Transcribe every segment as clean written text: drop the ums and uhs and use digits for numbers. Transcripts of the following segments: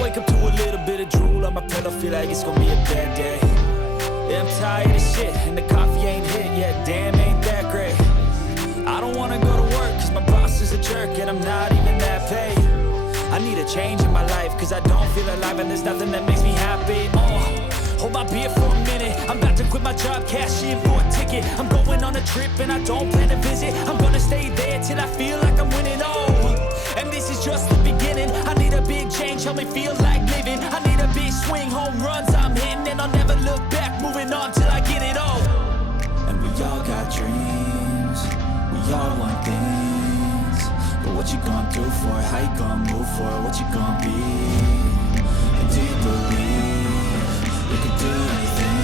wake up to a little bit of drool on my pillow, feel like it's gonna be a bad day. Yeah, I'm tired of shit, and the coffee ain't hit yet, damn, ain't that great. I don't wanna go to work, cause my boss is a jerk, and I'm not even that paid. I need a change in my life, cause I don't feel alive, and there's nothing that makes me happy. Hold my beer for a minute, I'm about to quit my job, cash in for a ticket. I'm going on a trip, and I don't plan to visit. I'm gonna stay there till I feel like I'm winning, and this is just the beginning. I need a big change, help me feel like living. I need a big swing, home runs I'm hitting, and I'll never look back, moving on till I get it all. And we all got dreams, we all want things, but what you gonna do for it? How you gonna move for it? What you gonna be? And do you believe you can do anything?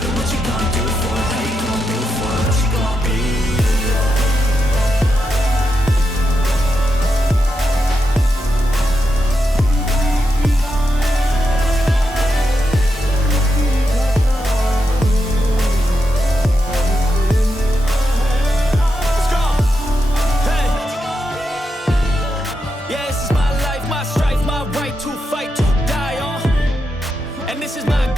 But what you gonna do for it? How you gonna move for it? What you gonna be? This is my